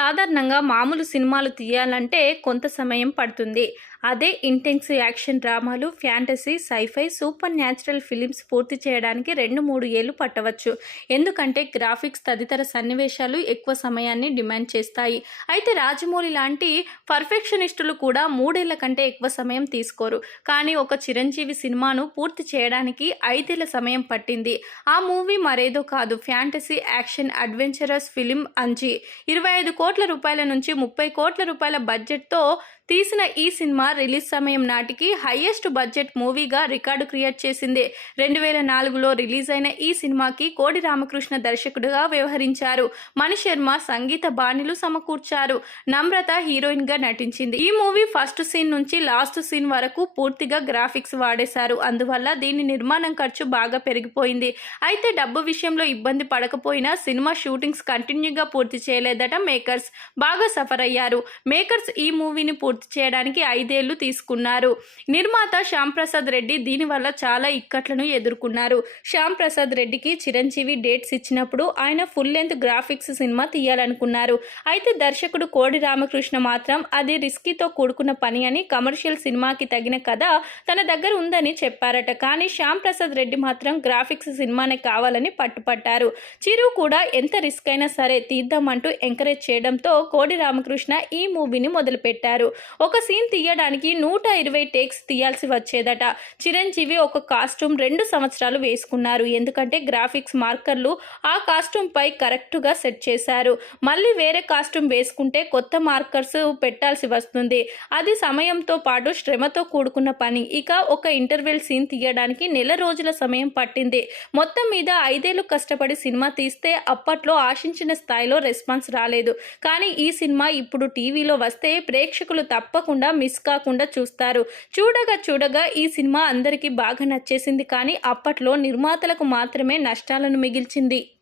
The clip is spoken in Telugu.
సాధారణంగా మామూలు సినిమాలు తీయాలంటే కొంత సమయం పడుతుంది. అదే ఇంటెన్స్ యాక్షన్ డ్రామాలు fantasy sci-fi supernatural films పూర్తి చేయడానికి రెండు మూడు ఏళ్ళు పట్టవచ్చు. ఎందుకంటే గ్రాఫిక్స్ తదితర సన్నివేశాలు ఎక్కువ సమయాన్ని డిమాండ్ చేస్తాయి. అయితే రాజమౌళి లాంటి పర్ఫెక్షనిస్టులు కూడా మూడేళ్ళ కంటే ఎక్కువ సమయం తీసుకోరు. కానీ ఒక చిరంజీవి సినిమాను పూర్తి చేయడానికి ఐదేళ్ళ సమయం పట్టింది. ఆ మూవీ మరేదో కాదు. Fantasy action adventurous film Anji. ఇరవై ఐదు కోట్ల రూపాయల నుంచి ముప్పై కోట్ల రూపాయల బడ్జెట్తో తీసిన ఈ సినిమా రిలీజ్ సమయం నాటికి హైయెస్ట్ బడ్జెట్ మూవీగా రికార్డు క్రియేట్ చేసింది. రెండు వేల నాలుగులో రిలీజ్ అయిన ఈ సినిమాకి కోడి రామకృష్ణ దర్శకుడుగా వ్యవహరించారు. మణి శర్మ సంగీత బాణిలు సమకూర్చారు. నమ్రత హీరోయిన్గా నటించింది. ఈ మూవీ ఫస్ట్ సీన్ నుంచి లాస్ట్ సీన్ వరకు పూర్తిగా గ్రాఫిక్స్ వాడేశారు. అందువల్ల దీని నిర్మాణం ఖర్చు బాగా పెరిగిపోయింది. అయితే డబ్బు విషయంలో ఇబ్బంది పడకపోయినా సినిమా షూటింగ్స్ కంటిన్యూగా పూర్తి చేయలేదట మేకర్స్. బాగా సఫర్ అయ్యారు. మేకర్స్ ఈ మూవీని పూర్తి చేయడానికి ఐదేళ్ళు తీసుకున్నారు. నిర్మాత శ్యాంప్రసాద్ రెడ్డి దీనివల్ల చాలా ఇక్కట్లను ఎదుర్కొన్నారు. శ్యాంప్రసాద్ రెడ్డికి చిరంజీవి డేట్స్ ఇచ్చినప్పుడు ఆయన ఫుల్ లెంత్ గ్రాఫిక్స్ సినిమా తీయాలనుకున్నారు. అయితే దర్శకుడు కోడి రామకృష్ణ మాత్రం అది రిస్కీతో కూడుకున్న పని అని కమర్షియల్ సినిమాకి తగిన కథ తన దగ్గర ఉందని చెప్పారట. కానీ శ్యామ్ ప్రసాద్ రెడ్డి మాత్రం గ్రాఫిక్స్ సినిమానే కావాలని పట్టుపట్టారు. చిరు కూడా ఎంత రిస్క్ అయినా సరే తీద్దామంటూ ఎంకరేజ్ చేయడంతో కోడి రామకృష్ణ ఈ మూవీని మొదలుపెట్టారు. ఒక సీన్ తీయడానికి నూట ఇరవై టేక్స్ తీయాల్సి వచ్చేదట. చిరంజీవి ఒక కాస్ట్యూమ్ రెండు సంవత్సరాలు వేసుకున్నారు. ఎందుకంటే గ్రాఫిక్స్ మార్కర్లు ఆ కాస్ట్యూమ్ పై కరెక్ట్గా సెట్ చేశారు. మళ్ళీ వేరే కాస్ట్యూమ్ వేసుకుంటే కొత్త మార్కర్స్ పెట్టాల్సి వస్తుంది. అది సమయంతో పాటు శ్రమతో కూడుకున్న పని. ఇక ఒక ఇంటర్వెల్ సీన్ తీయడానికి నెల రోజుల సమయం పట్టింది. మొత్తం మీద ఐదేళ్ళు కష్టపడి సినిమా తీస్తే అప్పట్లో ఆశించిన స్థాయిలో రెస్పాన్స్ రాలేదు. కానీ ఈ సినిమా ఇప్పుడు టీవీలో వస్తే ప్రేక్షకులు తప్పకుండా మిస్ కాకుండా చూస్తారు. చూడగా చూడగా ఈ సినిమా అందరికీ బాగా నచ్చేసింది కానీ అప్పట్లో నిర్మాతలకు మాత్రమే నష్టాలను మిగిల్చింది.